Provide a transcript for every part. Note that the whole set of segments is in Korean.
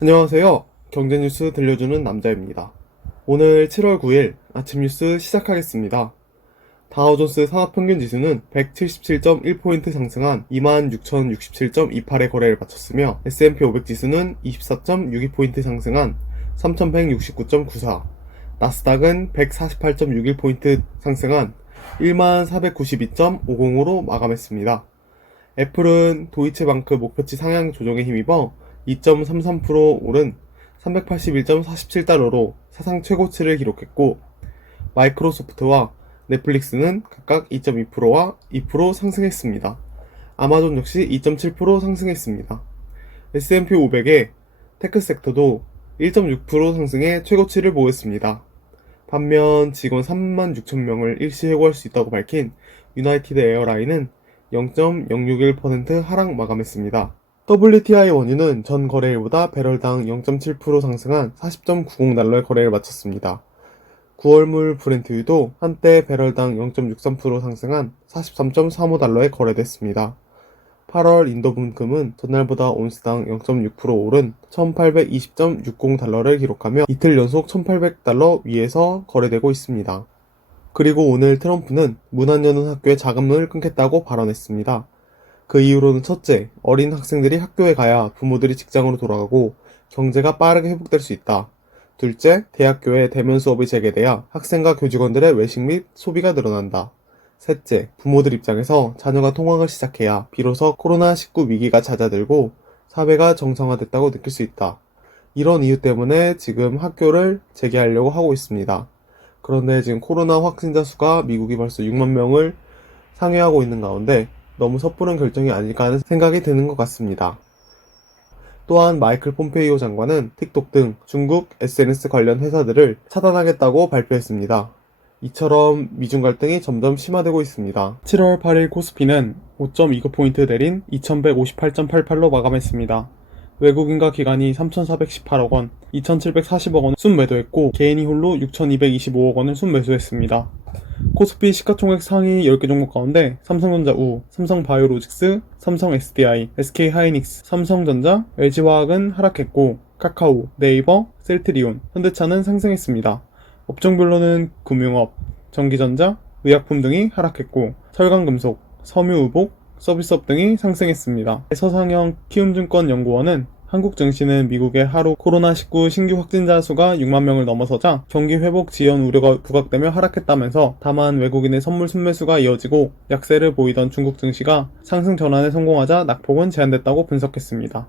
안녕하세요. 경제뉴스 들려주는 남자입니다. 오늘 7월 9일 아침 뉴스 시작하겠습니다. 다우존스 산업평균지수는 177.1포인트 상승한 26,067.28의 거래를 마쳤으며 S&P 500지수는 24.62포인트 상승한 3,169.94, 나스닥은 148.61포인트 상승한 1492.50으로 마감했습니다. 애플은 도이체방크 목표치 상향 조정에 힘입어 2.33% 오른 381.47달러로 사상 최고치를 기록했고, 마이크로소프트와 넷플릭스는 각각 2.2%와 2% 상승했습니다. 아마존 역시 2.7% 상승했습니다. S&P 500의 테크 섹터도 1.6% 상승해 최고치를 보였습니다. 반면 직원 36,000명을 일시 해고할 수 있다고 밝힌 유나이티드 에어라인은 0.061% 하락 마감했습니다. WTI 원유는 전 거래일보다 배럴당 0.7% 상승한 40.90달러의 거래를 마쳤습니다. 9월물 브렌트유도 한때 배럴당 0.63% 상승한 43.35달러에 거래됐습니다. 8월 인도분금은 전날보다 온스당 0.6% 오른 1820.60달러를 기록하며 이틀 연속 1800달러 위에서 거래되고 있습니다. 그리고 오늘 트럼프는 문 안 여는 학교의 자금론을 끊겠다고 발언했습니다. 그 이유로는 첫째, 어린 학생들이 학교에 가야 부모들이 직장으로 돌아가고 경제가 빠르게 회복될 수 있다. 둘째, 대학교에 대면 수업이 재개돼야 학생과 교직원들의 외식 및 소비가 늘어난다. 셋째, 부모들 입장에서 자녀가 통학을 시작해야 비로소 코로나19 위기가 잦아들고 사회가 정상화됐다고 느낄 수 있다. 이런 이유 때문에 지금 학교를 재개하려고 하고 있습니다. 그런데 지금 코로나 확진자 수가 미국이 벌써 6만 명을 상회하고 있는 가운데 너무 섣부른 결정이 아닐까 하는 생각이 드는 것 같습니다. 또한 마이클 폼페이오 장관은 틱톡 등 중국 SNS 관련 회사들을 차단하겠다고 발표했습니다. 이처럼 미중 갈등이 점점 심화되고 있습니다. 7월 8일 코스피는 5.29포인트 내린 2158.88로 마감했습니다. 외국인과 기관이 3,418억 원, 2,740억 원을 순매도했고 개인이 홀로 6,225억 원을 순매수했습니다. 코스피 시가총액 상위 10개 종목 가운데 삼성전자 우, 삼성바이오로직스, 삼성 SDI, SK하이닉스, 삼성전자, LG화학은 하락했고 카카오, 네이버, 셀트리온, 현대차는 상승했습니다. 업종별로는 금융업, 전기전자, 의약품 등이 하락했고 철강금속, 섬유의복, 서비스업 등이 상승했습니다. 서상영 키움증권연구원은 한국 증시는 미국의 하루 코로나19 신규 확진자 수가 6만 명을 넘어서자 경기 회복 지연 우려가 부각되며 하락했다면서 다만 외국인의 선물 순매수가 이어지고 약세를 보이던 중국 증시가 상승 전환에 성공하자 낙폭은 제한됐다고 분석했습니다.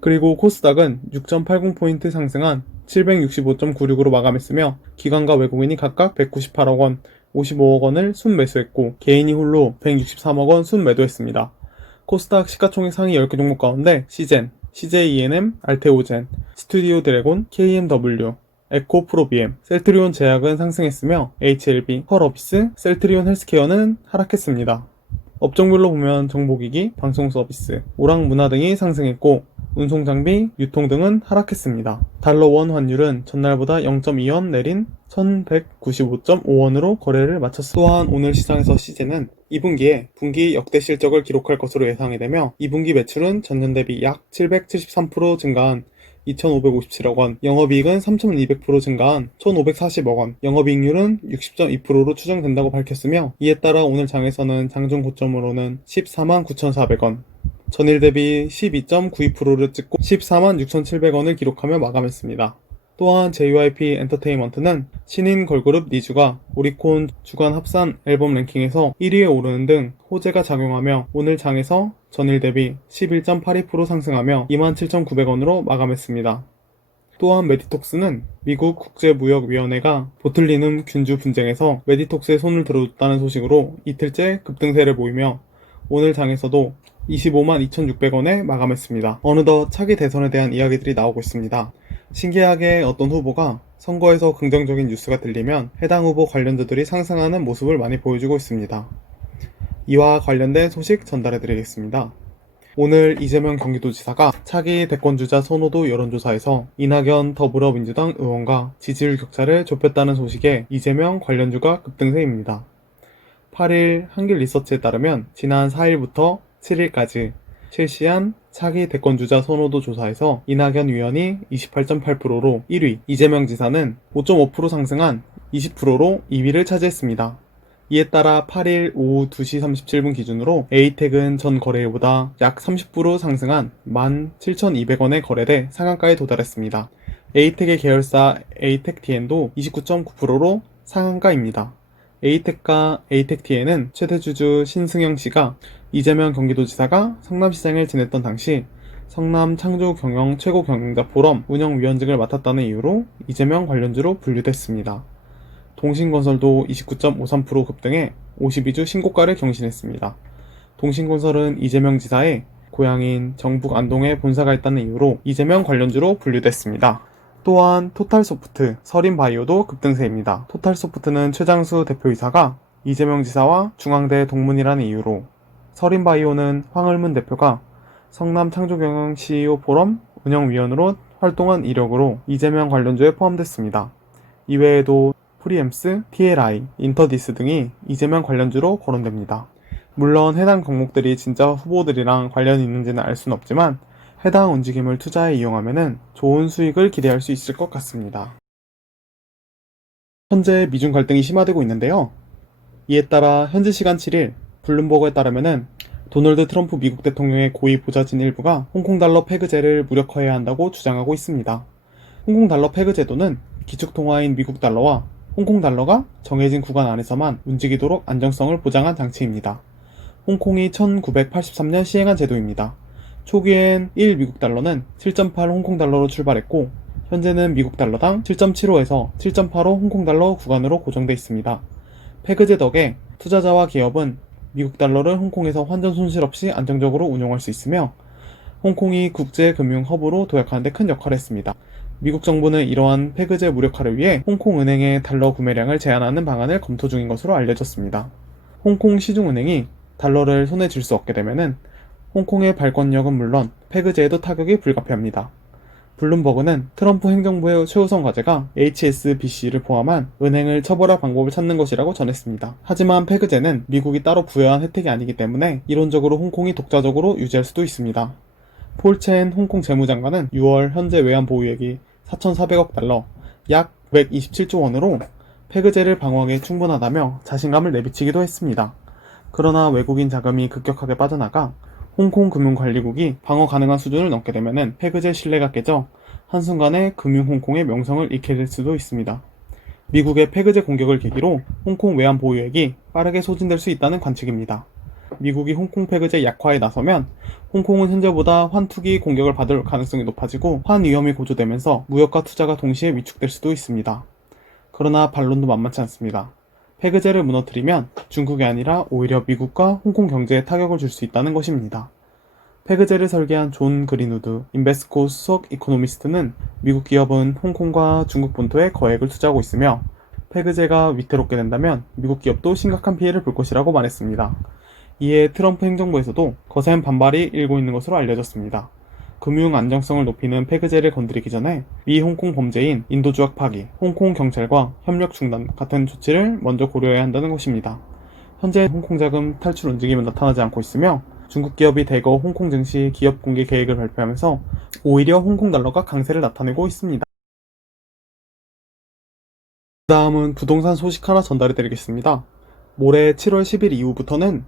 그리고 코스닥은 6.80포인트 상승한 765.96으로 마감했으며 기관과 외국인이 각각 198억 원, 55억 원을 순매수했고 개인이 홀로 163억 원 순매도했습니다. 코스닥 시가총액 상위 10개 종목 가운데 시젠, CJENM, 알테오젠, 스튜디오 드래곤, KMW, 에코프로비엠, 셀트리온 제약은 상승했으며 HLB, 펄어비스, 셀트리온 헬스케어는 하락했습니다. 업종별로 보면 정보기기, 방송서비스, 오락문화 등이 상승했고 운송장비, 유통 등은 하락했습니다. 달러원 환율은 전날보다 0.2원 내린 1195.5원으로 거래를 마쳤습니다. 또한 오늘 시장에서 시제는 2분기에 분기 역대 실적을 기록할 것으로 예상이 되며 2분기 매출은 전년 대비 약 773% 증가한 2,557억 원, 영업이익은 3,200% 증가한 1,540억 원, 영업이익률은 60.2%로 추정된다고 밝혔으며 이에 따라 오늘 장에서는 장중 고점으로는 14만 9,400원, 전일 대비 12.92%를 찍고 14만 6,700원을 기록하며 마감했습니다. 또한 JYP 엔터테인먼트는 신인 걸그룹 니쥬가 오리콘 주간 합산 앨범 랭킹에서 1위에 오르는 등 호재가 작용하며 오늘 장에서 전일 대비 11.82% 상승하며 27,900원으로 마감했습니다. 또한 메디톡스는 미국 국제무역위원회가 보틀리눔 균주 분쟁에서 메디톡스의 손을 들어줬다는 소식으로 이틀째 급등세를 보이며 오늘 장에서도 25만 2,600원에 마감했습니다. 어느덧 차기 대선에 대한 이야기들이 나오고 있습니다. 신기하게 어떤 후보가 선거에서 긍정적인 뉴스가 들리면 해당 후보 관련주들이 상승하는 모습을 많이 보여주고 있습니다. 이와 관련된 소식 전달해드리겠습니다. 오늘 이재명 경기도지사가 차기 대권주자 선호도 여론조사에서 이낙연 더불어민주당 의원과 지지율 격차를 좁혔다는 소식에 이재명 관련주가 급등세입니다. 8일 한길리서치에 따르면 지난 4일부터 7일까지 실시한 차기 대권주자 선호도 조사에서 이낙연 의원이 28.8%로 1위, 이재명 지사는 5.5% 상승한 20%로 2위를 차지했습니다. 이에 따라 8일 오후 2시 37분 기준으로 에이텍은 전 거래일보다 약 30% 상승한 17,200원에 거래돼 상한가에 도달했습니다. 에이텍의 계열사 에이텍TN도 29.9%로 상한가입니다. 에이텍과 에이텍TN은 최대 주주 신승영 씨가 이재명 경기도지사가 성남시장을 지냈던 당시 성남 창조경영 최고경영자 포럼 운영위원직을 맡았다는 이유로 이재명 관련주로 분류됐습니다. 동신건설도 29.53% 급등해 52주 신고가를 경신했습니다. 동신건설은 이재명 지사의 고향인 정북 안동에 본사가 있다는 이유로 이재명 관련주로 분류됐습니다. 또한 토탈소프트, 서린바이오도 급등세입니다. 토탈소프트는 최장수 대표이사가 이재명 지사와 중앙대 동문이라는 이유로, 서린바이오는 황을문 대표가 성남 창조경영 CEO 포럼 운영위원으로 활동한 이력으로 이재명 관련주에 포함됐습니다. 이외에도 프리엠스, TLI, 인터디스 등이 이재명 관련주로 거론됩니다. 물론 해당 종목들이 진짜 후보들이랑 관련이 있는지는 알 수는 없지만 해당 움직임을 투자에 이용하면 좋은 수익을 기대할 수 있을 것 같습니다. 현재 미중 갈등이 심화되고 있는데요. 이에 따라 현지 시간 7일 블룸버그에 따르면 도널드 트럼프 미국 대통령의 고위 보좌진 일부가 홍콩달러 페그제를 무력화해야 한다고 주장하고 있습니다. 홍콩달러 페그 제도는 기축통화인 미국 달러와 홍콩달러가 정해진 구간 안에서만 움직이도록 안정성을 보장한 장치입니다. 홍콩이 1983년 시행한 제도입니다. 초기엔 1 미국 달러는 7.8 홍콩달러로 출발했고 현재는 미국 달러당 7.75에서 7.85 홍콩달러 구간으로 고정돼 있습니다. 페그제 덕에 투자자와 기업은 미국 달러를 홍콩에서 환전 손실 없이 안정적으로 운용할 수 있으며 홍콩이 국제금융 허브로 도약하는 데 큰 역할을 했습니다. 미국 정부는 이러한 페그제 무력화를 위해 홍콩은행의 달러 구매량을 제한하는 방안을 검토 중인 것으로 알려졌습니다. 홍콩 시중은행이 달러를 손에 쥘 수 없게 되면 홍콩의 발권력은 물론 페그제에도 타격이 불가피합니다. 블룸버그는 트럼프 행정부의 최우선 과제가 HSBC를 포함한 은행을 처벌할 방법을 찾는 것이라고 전했습니다. 하지만 페그제는 미국이 따로 부여한 혜택이 아니기 때문에 이론적으로 홍콩이 독자적으로 유지할 수도 있습니다. 폴첸 홍콩 재무장관은 6월 현재 외환 보유액이 4,400억 달러, 약 127조 원으로 페그제를 방어하기에 충분하다며 자신감을 내비치기도 했습니다. 그러나 외국인 자금이 급격하게 빠져나가 홍콩 금융관리국이 방어 가능한 수준을 넘게 되면 페그제 신뢰가 깨져 한순간에 금융 홍콩의 명성을 잃게 될 수도 있습니다. 미국의 페그제 공격을 계기로 홍콩 외환 보유액이 빠르게 소진될 수 있다는 관측입니다. 미국이 홍콩 페그제 약화에 나서면 홍콩은 현재보다 환투기 공격을 받을 가능성이 높아지고 환 위험이 고조되면서 무역과 투자가 동시에 위축될 수도 있습니다. 그러나 반론도 만만치 않습니다. 페그제를 무너뜨리면 중국이 아니라 오히려 미국과 홍콩 경제에 타격을 줄 수 있다는 것입니다. 페그제를 설계한 존 그린우드 인베스코 수석 이코노미스트는 미국 기업은 홍콩과 중국 본토에 거액을 투자하고 있으며 페그제가 위태롭게 된다면 미국 기업도 심각한 피해를 볼 것이라고 말했습니다. 이에 트럼프 행정부에서도 거센 반발이 일고 있는 것으로 알려졌습니다. 금융 안정성을 높이는 페그제를 건드리기 전에 미 홍콩 범죄인 인도주악 파기, 홍콩 경찰과 협력 중단 같은 조치를 먼저 고려해야 한다는 것입니다. 현재 홍콩 자금 탈출 움직임은 나타나지 않고 있으며 중국 기업이 대거 홍콩 증시 기업 공개 계획을 발표하면서 오히려 홍콩 달러가 강세를 나타내고 있습니다. 그 다음은 부동산 소식 하나 전달해 드리겠습니다. 올해 7월 10일 이후부터는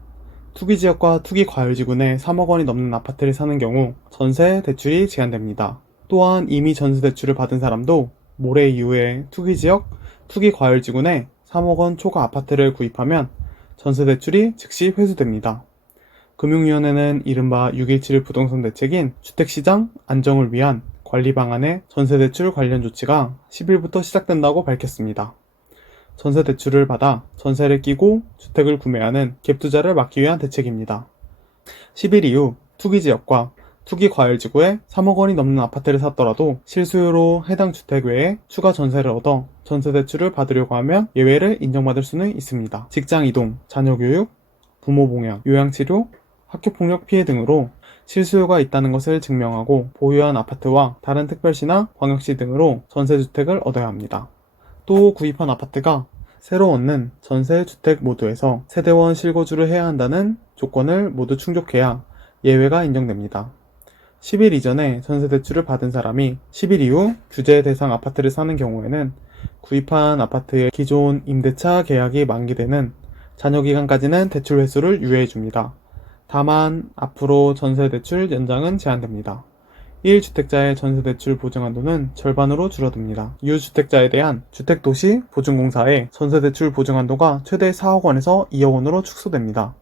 투기지역과 투기과열지구 내 3억 원이 넘는 아파트를 사는 경우 전세 대출이 제한됩니다. 또한 이미 전세 대출을 받은 사람도 모레 이후에 투기지역, 투기과열지구 내 3억 원 초과 아파트를 구입하면 전세 대출이 즉시 회수됩니다. 금융위원회는 이른바 6.17 부동산 대책인 주택시장 안정을 위한 관리 방안의 전세 대출 관련 조치가 10일부터 시작된다고 밝혔습니다. 전세 대출을 받아 전세를 끼고 주택을 구매하는 갭투자를 막기 위한 대책입니다. 10일 이후 투기지역과 투기과열지구에 3억 원이 넘는 아파트를 샀더라도 실수요로 해당 주택 외에 추가 전세를 얻어 전세 대출을 받으려고 하면 예외를 인정받을 수는 있습니다. 직장이동, 자녀교육, 부모봉양, 요양치료, 학교폭력 피해 등으로 실수요가 있다는 것을 증명하고 보유한 아파트와 다른 특별시나 광역시 등으로 전세주택을 얻어야 합니다. 또 구입한 아파트가 새로 얻는 전세주택 모두에서 세대원 실거주를 해야 한다는 조건을 모두 충족해야 예외가 인정됩니다. 10일 이전에 전세대출을 받은 사람이 10일 이후 규제 대상 아파트를 사는 경우에는 구입한 아파트의 기존 임대차 계약이 만기되는 잔여기간까지는 대출 횟수를 유예해줍니다. 다만 앞으로 전세대출 연장은 제한됩니다. 1주택자의 전세대출 보증한도는 절반으로 줄어듭니다. 유주택자에 대한 주택도시 보증공사의 전세대출 보증한도가 최대 4억 원에서 2억 원으로 축소됩니다.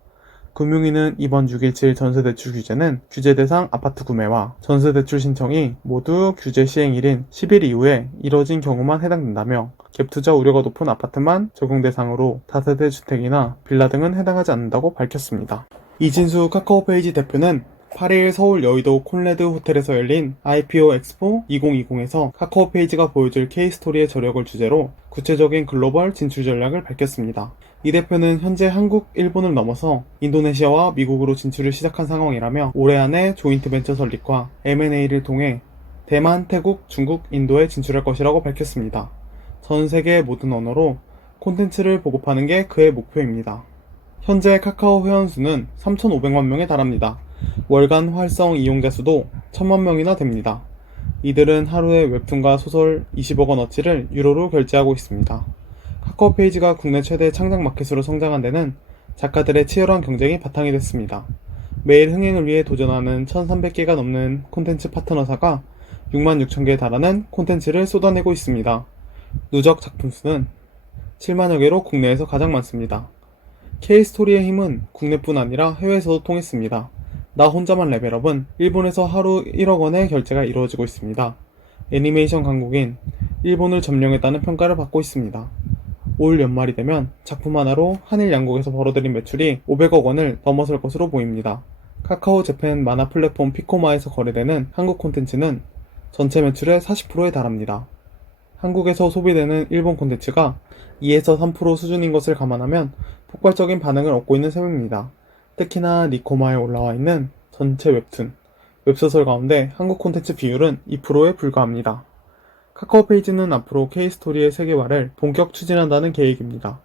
금융위는 이번 6.17 전세대출 규제는 규제 대상 아파트 구매와 전세대출 신청이 모두 규제 시행일인 10일 이후에 이뤄진 경우만 해당된다며 갭투자 우려가 높은 아파트만 적용 대상으로 다세대 주택이나 빌라 등은 해당하지 않는다고 밝혔습니다. 이진수 카카오페이지 대표는 8일 서울 여의도 콘레드 호텔에서 열린 IPO 엑스포 2020에서 카카오페이지가 보여줄 K스토리의 저력을 주제로 구체적인 글로벌 진출 전략을 밝혔습니다. 이 대표는 현재 한국, 일본을 넘어서 인도네시아와 미국으로 진출을 시작한 상황이라며 올해 안에 조인트 벤처 설립과 M&A를 통해 대만, 태국, 중국, 인도에 진출할 것이라고 밝혔습니다. 전 세계 모든 언어로 콘텐츠를 보급하는 게 그의 목표입니다. 현재 카카오 회원수는 3,500만 명에 달합니다. 월간 활성 이용자 수도 1,000만 명이나 됩니다. 이들은 하루에 웹툰과 소설 20억 원어치를 유로로 결제하고 있습니다. 카카오페이지가 국내 최대 창작 마켓으로 성장한 데는 작가들의 치열한 경쟁이 바탕이 됐습니다. 매일 흥행을 위해 도전하는 1,300개가 넘는 콘텐츠 파트너사가 6만 6천 개에 달하는 콘텐츠를 쏟아내고 있습니다. 누적 작품 수는 7만여 개로 국내에서 가장 많습니다. K스토리의 힘은 국내뿐 아니라 해외에서도 통했습니다. 나 혼자만 레벨업은 일본에서 하루 1억 원의 결제가 이루어지고 있습니다. 애니메이션 강국인 일본을 점령했다는 평가를 받고 있습니다. 올 연말이 되면 작품 하나로 한일 양국에서 벌어들인 매출이 500억 원을 넘어설 것으로 보입니다. 카카오 재팬 만화 플랫폼 피코마에서 거래되는 한국 콘텐츠는 전체 매출의 40%에 달합니다. 한국에서 소비되는 일본 콘텐츠가 2에서 3% 수준인 것을 감안하면 폭발적인 반응을 얻고 있는 셈입니다. 특히나 니코마에 올라와 있는 전체 웹툰, 웹소설 가운데 한국 콘텐츠 비율은 2%에 불과합니다. 카카오페이지는 앞으로 K스토리의 세계화를 본격 추진한다는 계획입니다.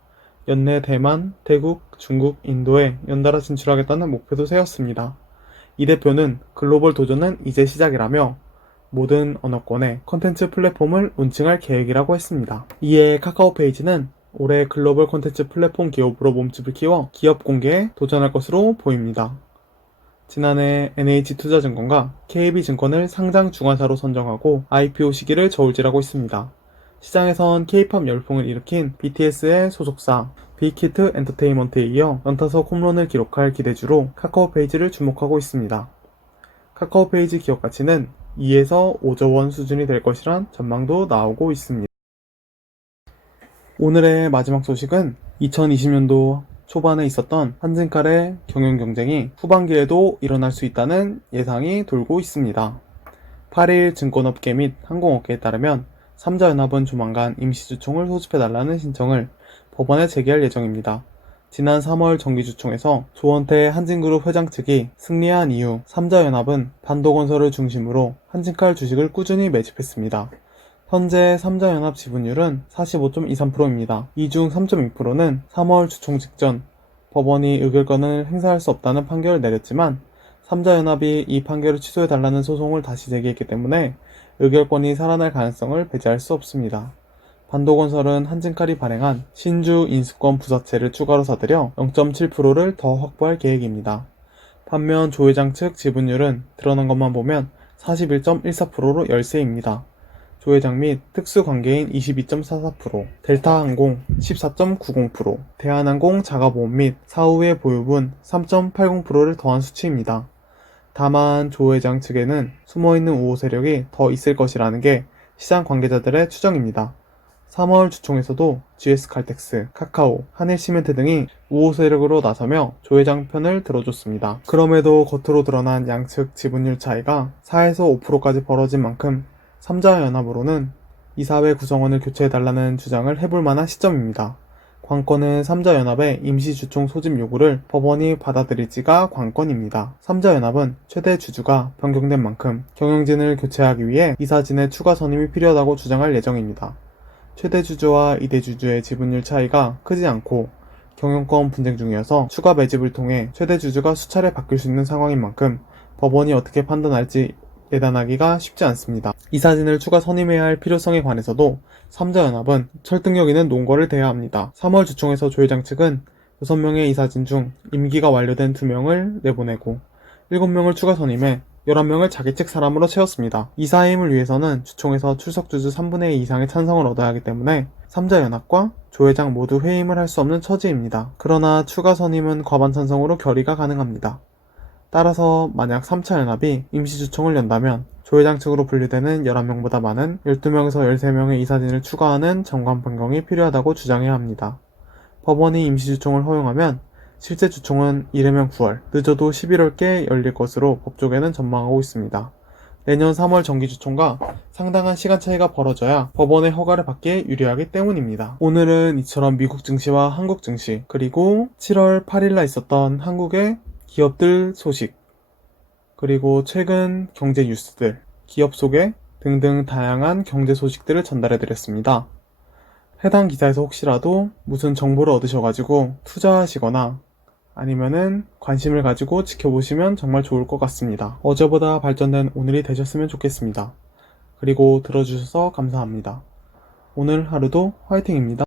연내 대만, 태국, 중국, 인도에 연달아 진출하겠다는 목표도 세웠습니다. 이 대표는 글로벌 도전은 이제 시작이라며 모든 언어권의 콘텐츠 플랫폼을 론칭할 계획이라고 했습니다. 이에 카카오페이지는 올해 글로벌 콘텐츠 플랫폼 기업으로 몸집을 키워 기업 공개에 도전할 것으로 보입니다. 지난해 NH투자증권과 KB증권을 상장 중환사로 선정하고 IPO 시기를 저울질하고 있습니다. 시장에선 K-팝 열풍을 일으킨 BTS의 소속사 빅히트 엔터테인먼트에 이어 연타석 홈런을 기록할 기대주로 카카오페이지를 주목하고 있습니다. 카카오페이지 기업 가치는 2에서 5조 원 수준이 될 것이란 전망도 나오고 있습니다. 오늘의 마지막 소식은 2020년도 초반에 있었던 한진칼의 경영 경쟁이 후반기에도 일어날 수 있다는 예상이 돌고 있습니다. 8일 증권업계 및 항공업계에 따르면 삼자연합은 조만간 임시주총을 소집해달라는 신청을 법원에 제기할 예정입니다. 지난 3월 정기주총에서 조원태 한진그룹 회장 측이 승리한 이후 삼자연합은 반도건설을 중심으로 한진칼 주식을 꾸준히 매집했습니다. 현재 삼자연합 지분율은 45.23%입니다. 이 중 3.2%는 3월 주총 직전 법원이 의결권을 행사할 수 없다는 판결을 내렸지만 삼자연합이 이 판결을 취소해달라는 소송을 다시 제기했기 때문에 의결권이 살아날 가능성을 배제할 수 없습니다. 반도건설은 한진칼이 발행한 신주 인수권 부사채를 추가로 사들여 0.7%를 더 확보할 계획입니다. 반면 조 회장 측 지분율은 드러난 것만 보면 41.14%로 열세입니다. 조 회장 및 특수관계인 22.44%, 델타항공 14.90%, 대한항공 자가보험 및 사후의 보유분 3.80%를 더한 수치입니다. 다만 조 회장 측에는 숨어있는 우호 세력이 더 있을 것이라는 게 시장 관계자들의 추정입니다. 3월 주총에서도 GS칼텍스, 카카오, 한일시멘트 등이 우호 세력으로 나서며 조 회장 편을 들어줬습니다. 그럼에도 겉으로 드러난 양측 지분율 차이가 4에서 5%까지 벌어진 만큼 삼자연합으로는 이사회 구성원을 교체해달라는 주장을 해볼 만한 시점입니다. 관건은 삼자연합의 임시주총 소집 요구를 법원이 받아들일지가 관건입니다. 삼자연합은 최대 주주가 변경된 만큼 경영진을 교체하기 위해 이사진의 추가 선임이 필요하다고 주장할 예정입니다. 최대 주주와 이대 주주의 지분율 차이가 크지 않고 경영권 분쟁 중이어서 추가 매집을 통해 최대 주주가 수차례 바뀔 수 있는 상황인 만큼 법원이 어떻게 판단할지 계산하기가 쉽지 않습니다. 이사진을 추가 선임해야 할 필요성에 관해서도 삼자연합은 설득력 있는 논거를 대야 합니다. 3월 주총에서 조 회장 측은 6명의 이사진 중 임기가 완료된 2명을 내보내고 7명을 추가 선임해 11명을 자기 측 사람으로 채웠습니다. 이사해임을 위해서는 주총에서 출석주주 3분의 2 이상의 찬성을 얻어야 하기 때문에 삼자연합과 조 회장 모두 회임을 할 수 없는 처지입니다. 그러나 추가 선임은 과반 찬성으로 결의가 가능합니다. 따라서 만약 3차 연합이 임시주총을 연다면 조 회장 측으로 분류되는 11명보다 많은 12명에서 13명의 이사진을 추가하는 정관 변경이 필요하다고 주장해야 합니다. 법원이 임시주총을 허용하면 실제 주총은 이르면 9월, 늦어도 11월께 열릴 것으로 법조계는 전망하고 있습니다. 내년 3월 정기주총과 상당한 시간 차이가 벌어져야 법원의 허가를 받기에 유리하기 때문입니다. 오늘은 이처럼 미국 증시와 한국 증시, 그리고 7월 8일날 있었던 한국의 기업들 소식, 그리고 최근 경제 뉴스들, 기업 소개 등등 다양한 경제 소식들을 전달해드렸습니다. 해당 기사에서 혹시라도 무슨 정보를 얻으셔가지고 투자하시거나 아니면은 관심을 가지고 지켜보시면 정말 좋을 것 같습니다. 어제보다 발전된 오늘이 되셨으면 좋겠습니다. 그리고 들어주셔서 감사합니다. 오늘 하루도 화이팅입니다.